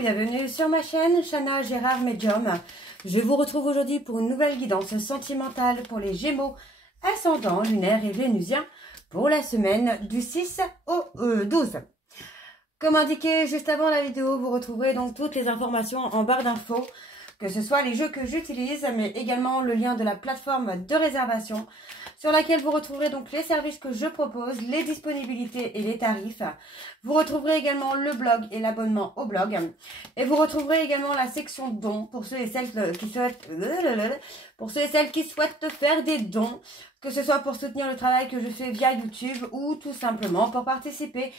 bienvenue sur ma chaîne Chana Gérard Medium. Je vous retrouve aujourd'hui pour une nouvelle guidance sentimentale pour les Gémeaux, ascendant, lunaire et vénusien pour la semaine du 6 au 12. Comme indiqué juste avant la vidéo, vous retrouverez donc toutes les informations en barre d'infos, que ce soit les jeux que j'utilise, mais également le lien de la plateforme de réservation sur laquelle vous retrouverez donc les services que je propose, les disponibilités et les tarifs. Vous retrouverez également le blog et l'abonnement au blog. Et vous retrouverez également la section dons pour ceux et celles qui souhaitent, faire des dons, que ce soit pour soutenir le travail que je fais via YouTube ou tout simplement pour participer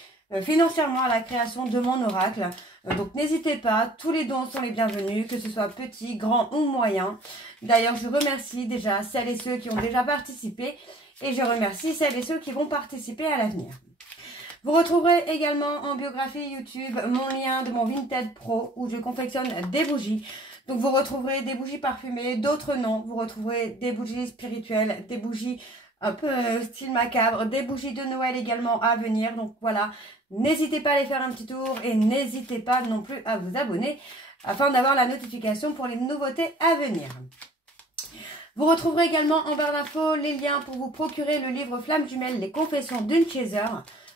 financièrement à la création de mon oracle. Donc n'hésitez pas, tous les dons sont les bienvenus, que ce soit petits, grands ou moyens. D'ailleurs, je remercie déjà celles et ceux qui ont déjà participé et je remercie celles et ceux qui vont participer à l'avenir. Vous retrouverez également en biographie YouTube mon lien de mon Vinted Pro où je confectionne des bougies. Donc vous retrouverez des bougies parfumées, d'autres non. Vous retrouverez des bougies spirituelles, des bougies un peu style macabre, des bougies de Noël également à venir. Donc voilà, n'hésitez pas à aller faire un petit tour et n'hésitez pas non plus à vous abonner afin d'avoir la notification pour les nouveautés à venir. Vous retrouverez également en barre d'infos les liens pour vous procurer le livre Flamme Jumelle, les confessions d'une chaser,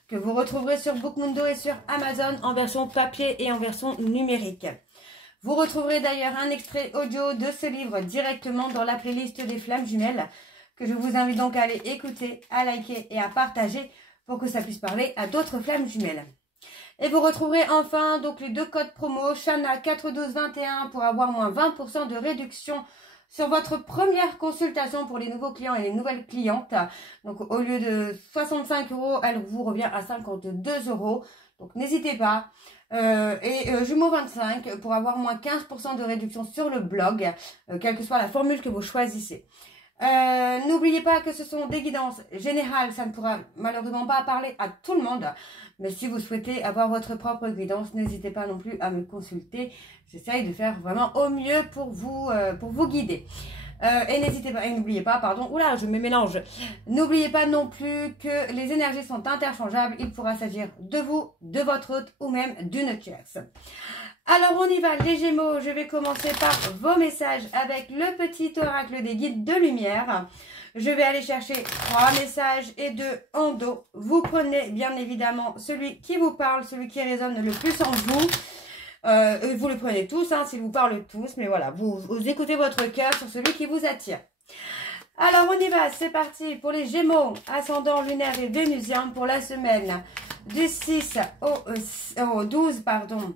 que vous retrouverez sur Bookmundo et sur Amazon en version papier et en version numérique. Vous retrouverez d'ailleurs un extrait audio de ce livre directement dans la playlist des Flammes Jumelles, que je vous invite donc à aller écouter, à liker et à partager pour que ça puisse parler à d'autres flammes jumelles. Et vous retrouverez enfin donc les deux codes promo Chana 41221 pour avoir moins 20% de réduction sur votre première consultation pour les nouveaux clients et les nouvelles clientes. Donc au lieu de 65 €, elle vous revient à 52 €. Donc n'hésitez pas. Jumeaux 25 pour avoir moins 15% de réduction sur le blog, quelle que soit la formule que vous choisissez. N'oubliez pas que ce sont des guidances générales, ça ne pourra malheureusement pas parler à tout le monde, mais si vous souhaitez avoir votre propre guidance, n'hésitez pas non plus à me consulter. J'essaye de faire vraiment au mieux pour vous guider. Et n'hésitez pas, et n'oubliez pas, pardon, oula, je me mélange. N'oubliez pas non plus que les énergies sont interchangeables. Il pourra s'agir de vous, de votre hôte ou même d'une tierce. Alors on y va les Gémeaux, je vais commencer par vos messages avec le petit oracle des guides de lumière. Je vais aller chercher 3 messages et 2 en dos. Vous prenez bien évidemment celui qui vous parle, celui qui résonne le plus en vous. Vous le prenez tous, hein, s'ils vous parlent tous, mais voilà, vous écoutez votre cœur sur celui qui vous attire. Alors on y va, c'est parti pour les Gémeaux, ascendant lunaire et vénusien pour la semaine du 6 au 12, pardon.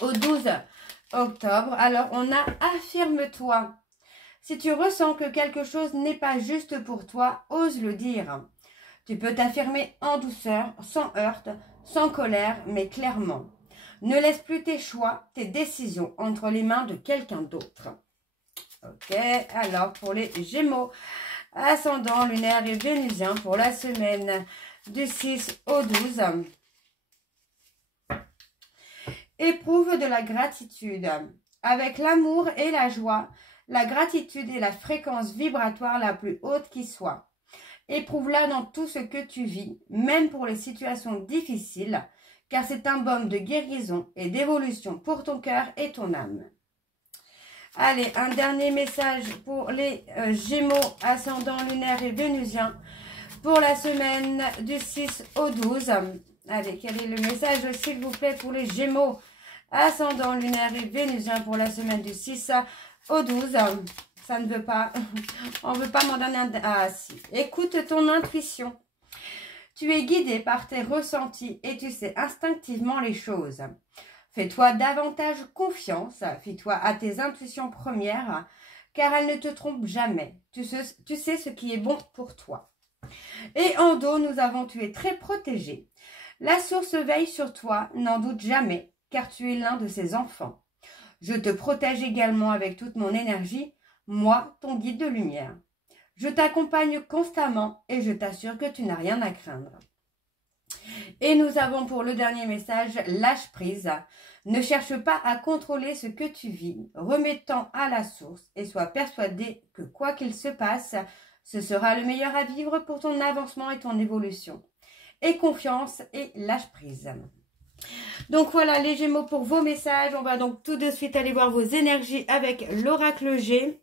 Au 12 octobre, alors on a affirme-toi. Si tu ressens que quelque chose n'est pas juste pour toi, ose le dire. Tu peux t'affirmer en douceur, sans heurte, sans colère, mais clairement. Ne laisse plus tes choix, tes décisions entre les mains de quelqu'un d'autre. Ok, alors pour les Gémeaux, ascendant lunaire et vénusien pour la semaine du 6 au 12. Éprouve de la gratitude. Avec l'amour et la joie, la gratitude est la fréquence vibratoire la plus haute qui soit. Éprouve-la dans tout ce que tu vis, même pour les situations difficiles, car c'est un baume de guérison et d'évolution pour ton cœur et ton âme. Allez, un dernier message pour les Gémeaux, ascendant lunaire et vénusien, pour la semaine du 6 au 12. Allez, quel est le message, s'il vous plaît, pour les Gémeaux, ascendant lunaire et vénusien pour la semaine du 6 au 12. Ça ne veut pas, on ne veut pas m'en donner un... Ah si, écoute ton intuition. Tu es guidé par tes ressentis et tu sais instinctivement les choses. Fais-toi davantage confiance, fie-toi à tes intuitions premières, car elles ne te trompent jamais. Tu sais ce qui est bon pour toi. Et en dos, nous avons, tu es très protégé. La source veille sur toi, n'en doute jamais, car tu es l'un de ses enfants. Je te protège également avec toute mon énergie, moi, ton guide de lumière. Je t'accompagne constamment et je t'assure que tu n'as rien à craindre. Et nous avons pour le dernier message, lâche prise. Ne cherche pas à contrôler ce que tu vis, remets-toi à la source et sois persuadé que quoi qu'il se passe, ce sera le meilleur à vivre pour ton avancement et ton évolution. Et confiance et lâche prise. Donc voilà les Gémeaux pour vos messages. On va donc tout de suite aller voir vos énergies avec l'oracle G.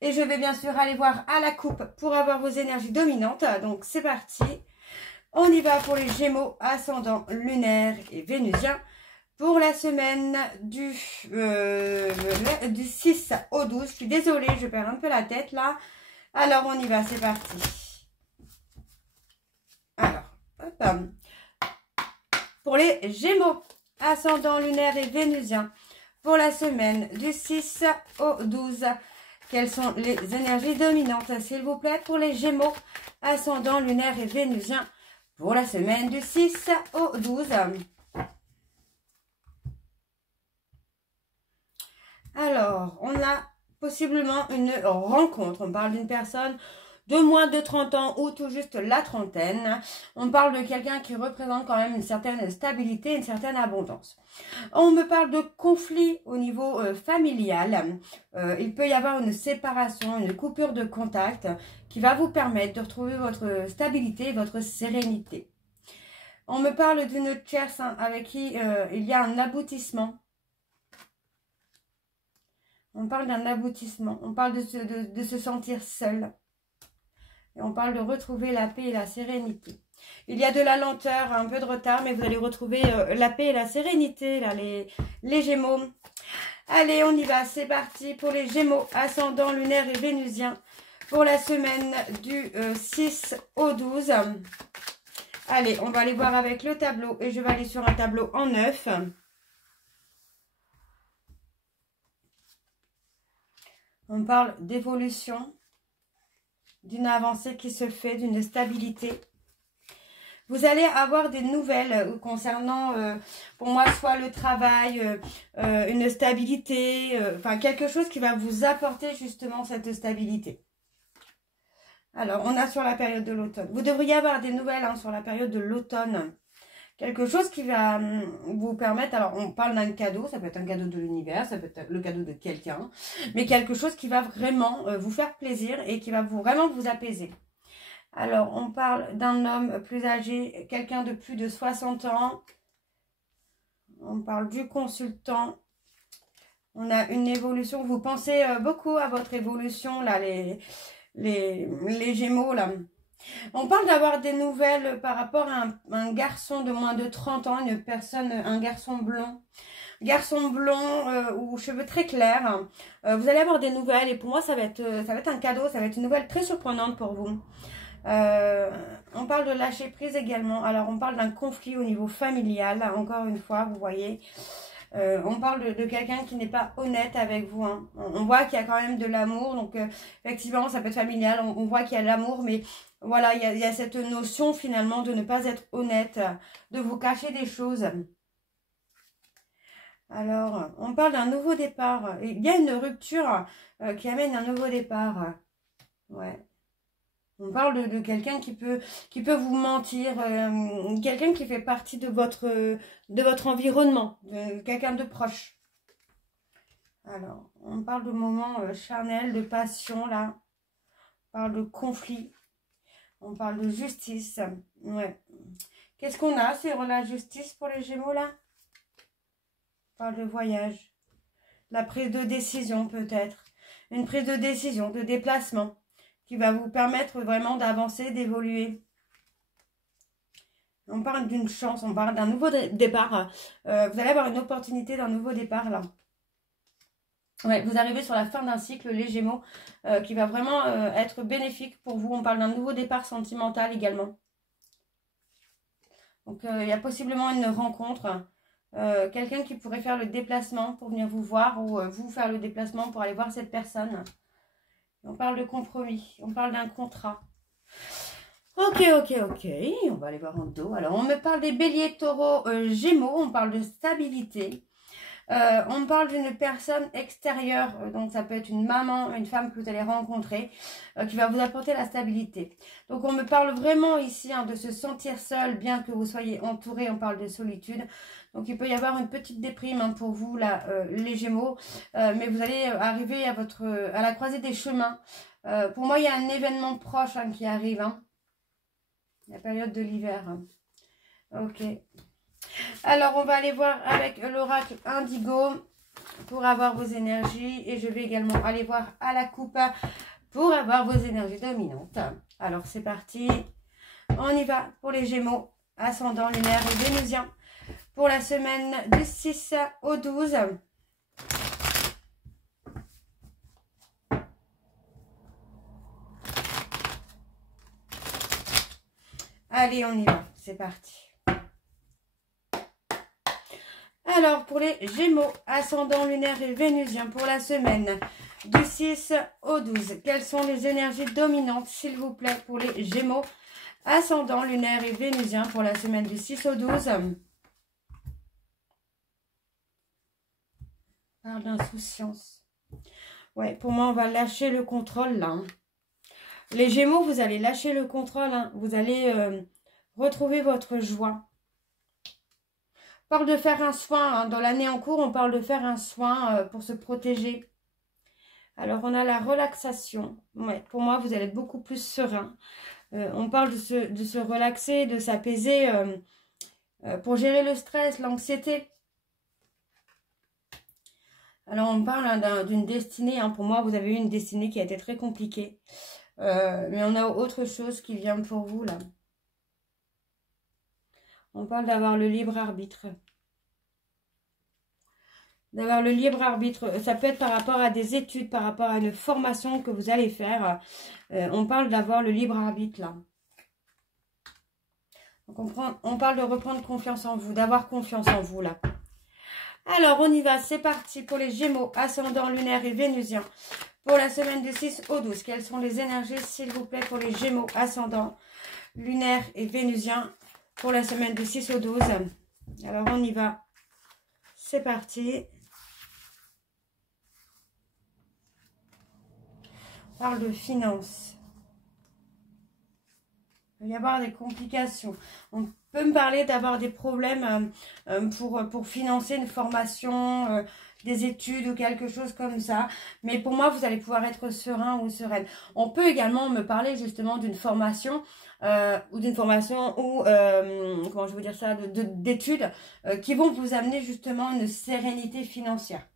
Et je vais bien sûr aller voir à la coupe pour avoir vos énergies dominantes. Donc c'est parti. On y va pour les Gémeaux, ascendant lunaire et vénusien. Pour la semaine du 6 au 12. Je suis désolée, je perds un peu la tête là. Alors on y va, c'est parti. Alors, hop. Pour les Gémeaux, ascendant lunaire et vénusien, pour la semaine du 6 au 12, quelles sont les énergies dominantes, s'il vous plaît, pour les Gémeaux, ascendant lunaire et vénusien, pour la semaine du 6 au 12. Alors, on a possiblement une rencontre. On parle d'une personne de moins de 30 ans ou tout juste la trentaine. On parle de quelqu'un qui représente quand même une certaine stabilité, une certaine abondance. On me parle de conflit au niveau familial. Il peut y avoir une séparation, une coupure de contact qui va vous permettre de retrouver votre stabilité et votre sérénité. On me parle d'une tierce avec qui il y a un aboutissement. On parle d'un aboutissement. On parle de se sentir seul. Et on parle de retrouver la paix et la sérénité. Il y a de la lenteur, un peu de retard, mais vous allez retrouver la paix et la sérénité, là, les Gémeaux. Allez, on y va, c'est parti pour les Gémeaux, ascendant lunaire et vénusien, pour la semaine du 6 au 12. Allez, on va aller voir avec le tableau, et je vais aller sur un tableau en 9. On parle d'évolution, d'une avancée qui se fait, d'une stabilité. Vous allez avoir des nouvelles concernant, pour moi, soit le travail, une stabilité, enfin quelque chose qui va vous apporter justement cette stabilité. Alors, on a sur la période de l'automne. Vous devriez avoir des nouvelles sur la période de l'automne. Quelque chose qui va vous permettre, alors on parle d'un cadeau, ça peut être un cadeau de l'univers, ça peut être le cadeau de quelqu'un, mais quelque chose qui va vraiment vous faire plaisir et qui va vraiment vous apaiser. Alors, on parle d'un homme plus âgé, quelqu'un de plus de 60 ans. On parle du consultant. On a une évolution. Vous pensez beaucoup à votre évolution, là, les Gémeaux, là. On parle d'avoir des nouvelles par rapport à un garçon de moins de 30 ans, une personne, un garçon blond. Garçon blond ou cheveux très clairs. Vous allez avoir des nouvelles et pour moi, ça va être un cadeau, ça va être une nouvelle très surprenante pour vous. On parle de lâcher prise également. Alors, on parle d'un conflit au niveau familial, encore une fois, vous voyez. On parle de quelqu'un qui n'est pas honnête avec vous. Hein. On voit qu'il y a quand même de l'amour. Donc, effectivement, ça peut être familial. On voit qu'il y a de l'amour. Mais voilà, il y a cette notion finalement de ne pas être honnête, de vous cacher des choses. Alors, on parle d'un nouveau départ. Il y a une rupture qui amène un nouveau départ. Ouais. On parle de quelqu'un qui peut vous mentir, quelqu'un qui fait partie de votre environnement, quelqu'un de proche. Alors, on parle de moments charnels, de passion, là. On parle de conflit. On parle de justice. Ouais. Qu'est-ce qu'on a sur la justice pour les Gémeaux, là? On parle de voyage. La prise de décision, peut-être. Une prise de décision, de déplacement, qui va vous permettre vraiment d'avancer, d'évoluer. On parle d'une chance, on parle d'un nouveau départ. Vous allez avoir une opportunité d'un nouveau départ, là. Ouais, vous arrivez sur la fin d'un cycle, les Gémeaux, qui va vraiment être bénéfique pour vous. On parle d'un nouveau départ sentimental également. Donc, il y a possiblement une rencontre. Quelqu'un qui pourrait faire le déplacement pour venir vous voir ou vous faire le déplacement pour aller voir cette personne. On parle de compromis, on parle d'un contrat. Ok, on va aller voir en dos. Alors, on me parle des béliers, taureaux, gémeaux, on parle de stabilité. On parle d'une personne extérieure, donc ça peut être une maman, une femme que vous allez rencontrer, qui va vous apporter la stabilité. Donc, on me parle vraiment ici de se sentir seul, bien que vous soyez entouré, on parle de solitude. Donc, il peut y avoir une petite déprime pour vous, là, les Gémeaux. Mais vous allez arriver à la croisée des chemins. Pour moi, il y a un événement proche qui arrive. La période de l'hiver. Ok. Alors, on va aller voir avec l'oracle Indigo pour avoir vos énergies. Et je vais également aller voir à la coupe pour avoir vos énergies dominantes. Alors, c'est parti. On y va pour les Gémeaux, ascendant lunaire et vénusien. Pour la semaine du 6 au 12. Allez, on y va. C'est parti. Alors, pour les Gémeaux, ascendant lunaire et vénusien, pour la semaine du 6 au 12. Quelles sont les énergies dominantes, s'il vous plaît, pour les Gémeaux, ascendant lunaire et vénusien, pour la semaine du 6 au 12. Parle d'insouciance. Ouais, pour moi, on va lâcher le contrôle, là. Les Gémeaux, vous allez lâcher le contrôle. Hein. Vous allez retrouver votre joie. On parle de faire un soin. Hein. Dans l'année en cours, on parle de faire un soin pour se protéger. Alors, on a la relaxation. Ouais, pour moi, vous allez être beaucoup plus serein. On parle de se relaxer, de s'apaiser pour gérer le stress, l'anxiété. Alors, on parle hein, d'une destinée. Hein. Pour moi, vous avez eu une destinée qui a été très compliquée. Mais on a autre chose qui vient pour vous, là. On parle d'avoir le libre arbitre. D'avoir le libre arbitre. Ça peut être par rapport à des études, par rapport à une formation que vous allez faire. On parle d'avoir le libre arbitre, là. Donc on parle de reprendre confiance en vous, d'avoir confiance en vous, là. Alors, on y va. C'est parti pour les Gémeaux, ascendant lunaire et vénusien. Pour la semaine du 6 au 12, quelles sont les énergies, s'il vous plaît, pour les Gémeaux, ascendant lunaire et vénusien, pour la semaine du 6 au 12. Alors, on y va. C'est parti. On parle de finances. Il peut y avoir des complications. On peut me parler d'avoir des problèmes pour financer une formation, des études ou quelque chose comme ça. Mais pour moi, vous allez pouvoir être serein ou sereine. On peut également me parler justement d'une formation ou comment je veux dire ça, d'études qui vont vous amener justement une sérénité financière.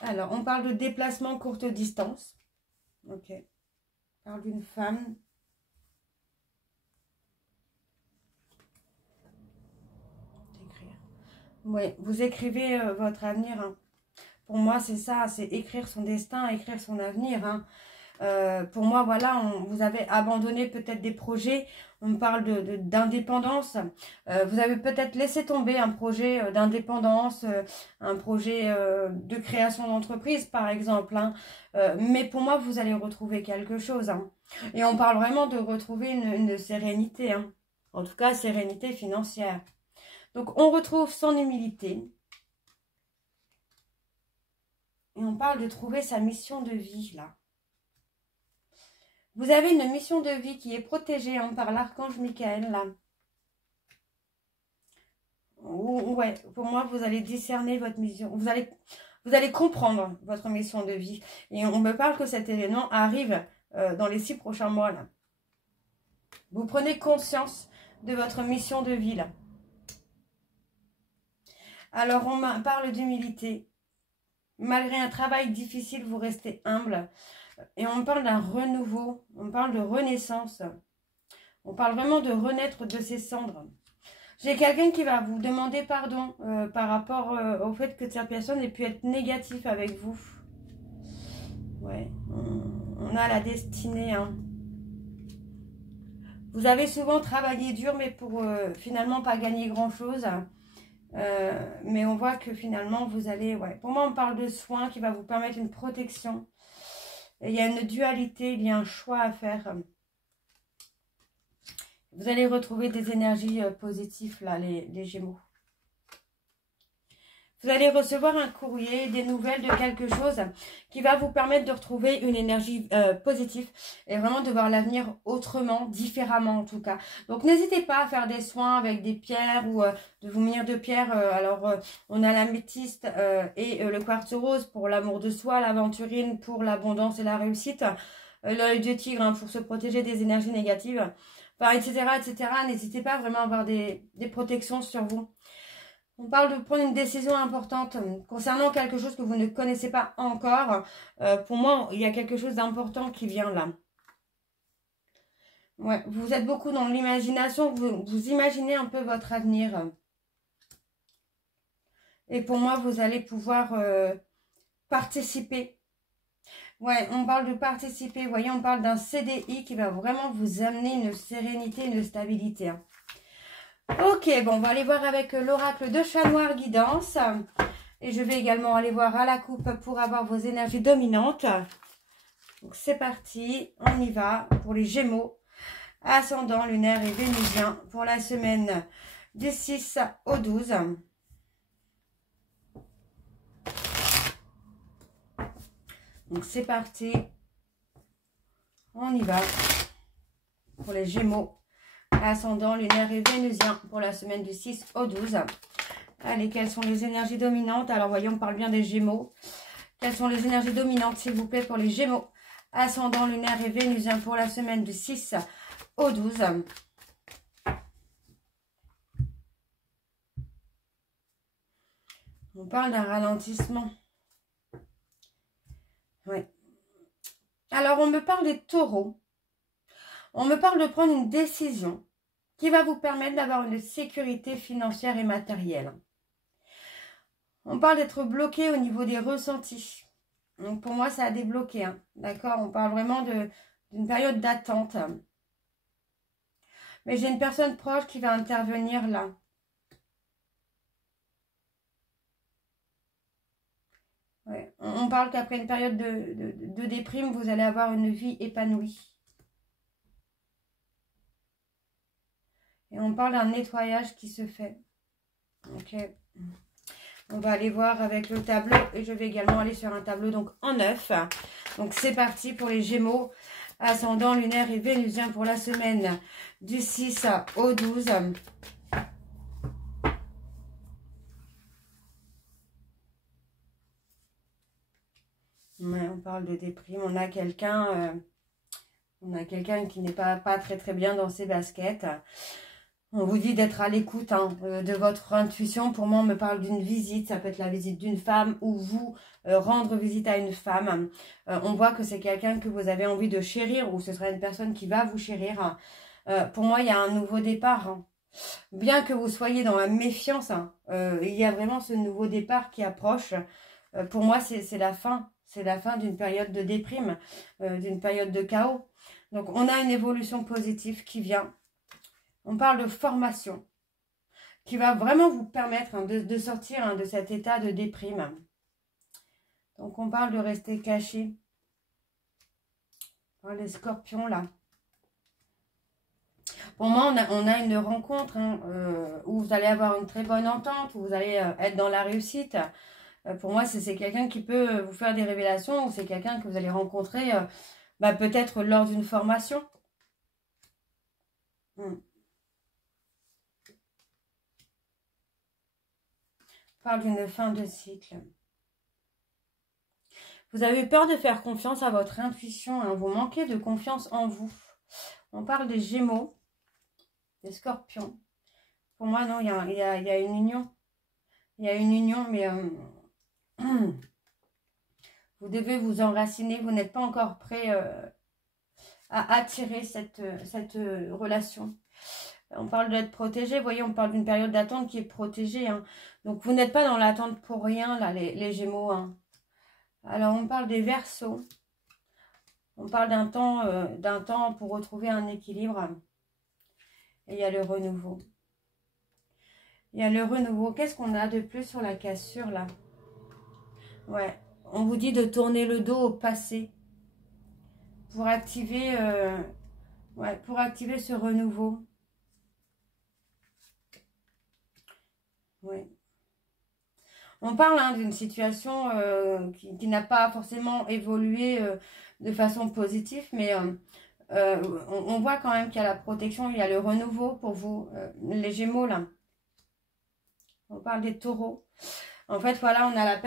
Alors, on parle de déplacement courte distance. Ok. On parle d'une femme. Oui, vous écrivez votre avenir. Hein. Pour moi, c'est ça, c'est écrire son destin, écrire son avenir. Hein. Pour moi, voilà, vous avez abandonné peut-être des projets. On parle d'indépendance. Vous avez peut-être laissé tomber un projet d'indépendance, un projet de création d'entreprise, par exemple. Hein. Mais pour moi, vous allez retrouver quelque chose. Hein. Et on parle vraiment de retrouver une sérénité. Hein. En tout cas, sérénité financière. Donc, on retrouve son humilité. Et on parle de trouver sa mission de vie, là. Vous avez une mission de vie qui est protégée hein, par l'archange Michael, là. Ouais, pour moi, vous allez discerner votre mission. Vous allez comprendre votre mission de vie. Et on me parle que cet événement arrive dans les 6 prochains mois, là. Vous prenez conscience de votre mission de vie, là. Alors, on parle d'humilité. Malgré un travail difficile, vous restez humble. Et on parle d'un renouveau. On parle de renaissance. On parle vraiment de renaître de ses cendres. J'ai quelqu'un qui va vous demander pardon par rapport au fait que cette personne ait pu être négative avec vous. Ouais, on a la destinée. Hein. Vous avez souvent travaillé dur, mais pour finalement pas gagner grand-chose. Mais on voit que finalement vous allez, ouais, pour moi on parle de soins qui va vous permettre une protection. Et il y a une dualité, il y a un choix à faire. Vous allez retrouver des énergies positives là, les Gémeaux. Vous allez recevoir un courrier, des nouvelles de quelque chose qui va vous permettre de retrouver une énergie positive et vraiment de voir l'avenir autrement, différemment en tout cas. Donc n'hésitez pas à faire des soins avec des pierres ou de vous munir de pierres. On a l'améthyste et le quartz rose pour l'amour de soi, l'aventurine pour l'abondance et la réussite. L'œil de tigre hein, pour se protéger des énergies négatives. enfin, etc., etc. N'hésitez pas vraiment à avoir des protections sur vous. On parle de prendre une décision importante concernant quelque chose que vous ne connaissez pas encore. Pour moi, il y a quelque chose d'important qui vient là. Ouais, vous êtes beaucoup dans l'imagination, vous imaginez un peu votre avenir. Et pour moi, vous allez pouvoir participer. Ouais, on parle de participer. Vous voyez, on parle d'un CDI qui va vraiment vous amener une sérénité, une stabilité. Ok, bon, on va aller voir avec l'oracle de Chat Noir Guidance. Et je vais également aller voir à la coupe pour avoir vos énergies dominantes. Donc, c'est parti. On y va pour les Gémeaux. Ascendant, lunaire et vénusien pour la semaine du 6 au 12. Donc, c'est parti. On y va pour les Gémeaux. Ascendant, lunaire et vénusien pour la semaine du 6 au 12. Allez, quelles sont les énergies dominantes? Alors, voyons, on parle bien des Gémeaux. Quelles sont les énergies dominantes, s'il vous plaît, pour les Gémeaux? Ascendant, lunaire et vénusien pour la semaine du 6 au 12. On parle d'un ralentissement. Oui. Alors, on me parle des taureaux. On me parle de prendre une décision qui va vous permettre d'avoir une sécurité financière et matérielle. On parle d'être bloqué au niveau des ressentis. Donc, pour moi, ça a débloqué. Hein. D'accord? On parle vraiment d'une période d'attente. Mais j'ai une personne proche qui va intervenir là. Ouais. On parle qu'après une période de déprime, vous allez avoir une vie épanouie. Et on parle d'un nettoyage qui se fait. Ok. On va aller voir avec le tableau. Et je vais également aller sur un tableau donc en 9. Donc c'est parti pour les Gémeaux. Ascendant, lunaire et vénusien pour la semaine du 6 au 12. Ouais, on parle de déprime. On a quelqu'un qui n'est pas très bien dans ses baskets. On vous dit d'être à l'écoute de votre intuition. Pour moi, on me parle d'une visite. Ça peut être la visite d'une femme ou vous rendre visite à une femme. On voit que c'est quelqu'un que vous avez envie de chérir ou ce sera une personne qui va vous chérir. Pour moi, il y a un nouveau départ. Hein. Bien que vous soyez dans la méfiance, il y a vraiment ce nouveau départ qui approche. Pour moi, c'est la fin. C'est la fin d'une période de déprime, d'une période de chaos. Donc, on a une évolution positive qui vient. On parle de formation qui va vraiment vous permettre de sortir de cet état de déprime. Donc, on parle de rester caché. Oh, les scorpions, là. Pour moi, on a une rencontre où vous allez avoir une très bonne entente, où vous allez être dans la réussite. Pour moi, c'est quelqu'un qui peut vous faire des révélations ou c'est quelqu'un que vous allez rencontrer peut-être lors d'une formation. On parle d'une fin de cycle. Vous avez peur de faire confiance à votre intuition. Hein, vous manquez de confiance en vous. On parle des Gémeaux, des Scorpions. Pour moi, non, il y a une union. Il y a une union, mais vous devez vous enraciner. Vous n'êtes pas encore prêt à attirer cette relation. On parle d'être protégé. Vous voyez, on parle d'une période d'attente qui est protégée. Hein. Donc, vous n'êtes pas dans l'attente pour rien, là, les Gémeaux. Hein. Alors, on parle des Verseaux. On parle d'un temps pour retrouver un équilibre. Et il y a le renouveau. Il y a le renouveau. Qu'est-ce qu'on a de plus sur la cassure, là? Ouais. On vous dit de tourner le dos au passé. Pour activer, pour activer ce renouveau. Oui. On parle d'une situation qui n'a pas forcément évolué de façon positive, mais on voit quand même qu'il y a la protection, il y a le renouveau pour vous, les Gémeaux, là. On parle des Taureaux. En fait, voilà, on a la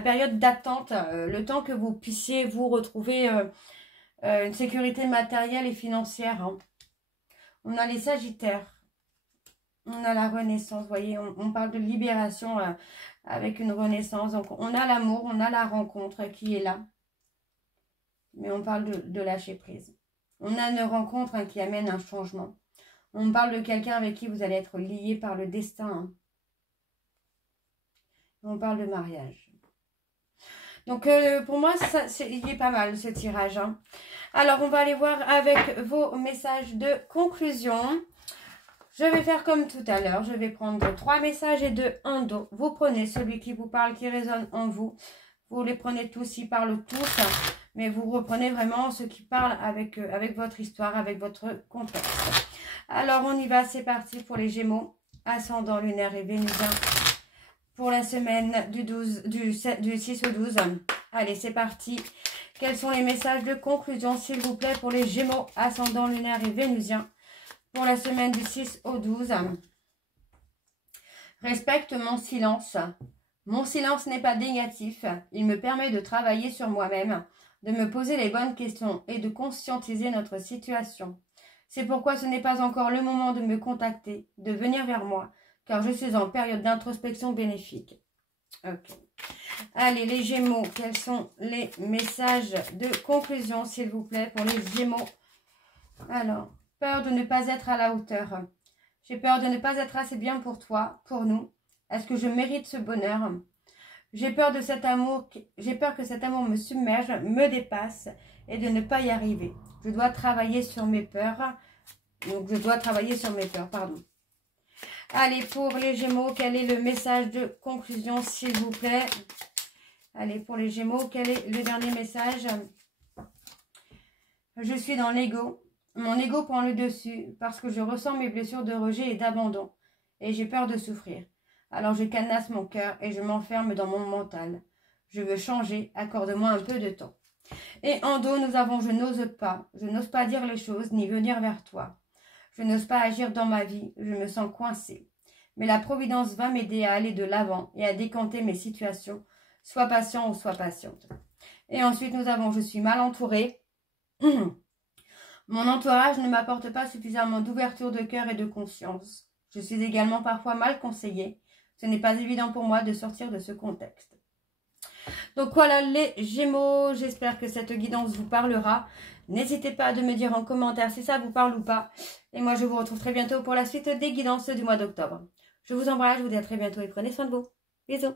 période d'attente, le temps que vous puissiez vous retrouver une sécurité matérielle et financière. Hein. On a les Sagittaires. On a la renaissance, vous voyez, on parle de libération avec une renaissance. Donc, on a l'amour, on a la rencontre qui est là. Mais on parle de lâcher prise. On a une rencontre qui amène un changement. On parle de quelqu'un avec qui vous allez être lié par le destin. Hein. On parle de mariage. Donc, pour moi, il est pas mal ce tirage. Hein. Alors, on va aller voir avec vos messages de conclusion. Je vais faire comme tout à l'heure. Je vais prendre 3 messages et 2 en dos. Vous prenez celui qui vous parle, qui résonne en vous. Vous les prenez tous, ils parlent tous. Mais vous reprenez vraiment ce qui parle avec votre histoire, avec votre contexte. Alors, on y va. C'est parti pour les Gémeaux. Ascendant lunaire et vénusien. Pour la semaine du 6 au 12. Allez, c'est parti. Quels sont les messages de conclusion, s'il vous plaît, pour les Gémeaux, ascendant lunaire et vénusien? Pour la semaine du 6 au 12. Respecte mon silence. Mon silence n'est pas négatif. Il me permet de travailler sur moi-même, de me poser les bonnes questions et de conscientiser notre situation. C'est pourquoi ce n'est pas encore le moment de me contacter, de venir vers moi, car je suis en période d'introspection bénéfique. Ok. Allez, les Gémeaux, quels sont les messages de conclusion, s'il vous plaît, pour les Gémeaux? Alors, peur de ne pas être à la hauteur. J'ai peur de ne pas être assez bien pour toi, pour nous. Est-ce que je mérite ce bonheur? J'ai peur de cet amour, j'ai peur que cet amour me submerge, me dépasse et de ne pas y arriver. Je dois travailler sur mes peurs. Donc, je dois travailler sur mes peurs, pardon. Allez, pour les Gémeaux, quel est le message de conclusion, s'il vous plaît? Allez, pour les Gémeaux, quel est le dernier message? Je suis dans l'ego. Mon ego prend le dessus parce que je ressens mes blessures de rejet et d'abandon. Et j'ai peur de souffrir. Alors je cadenasse mon cœur et je m'enferme dans mon mental. Je veux changer, accorde-moi un peu de temps. Et en dos, nous avons je n'ose pas dire les choses ni venir vers toi. Je n'ose pas agir dans ma vie, je me sens coincée. Mais la Providence va m'aider à aller de l'avant et à décanter mes situations. Sois patient ou sois patiente. Et ensuite, nous avons je suis mal entourée. Mon entourage ne m'apporte pas suffisamment d'ouverture de cœur et de conscience. Je suis également parfois mal conseillée. Ce n'est pas évident pour moi de sortir de ce contexte. Donc voilà les Gémeaux, j'espère que cette guidance vous parlera. N'hésitez pas à me dire en commentaire si ça vous parle ou pas. Et moi je vous retrouve très bientôt pour la suite des guidances du mois d'octobre. Je vous embrasse, je vous dis à très bientôt et prenez soin de vous. Bisous.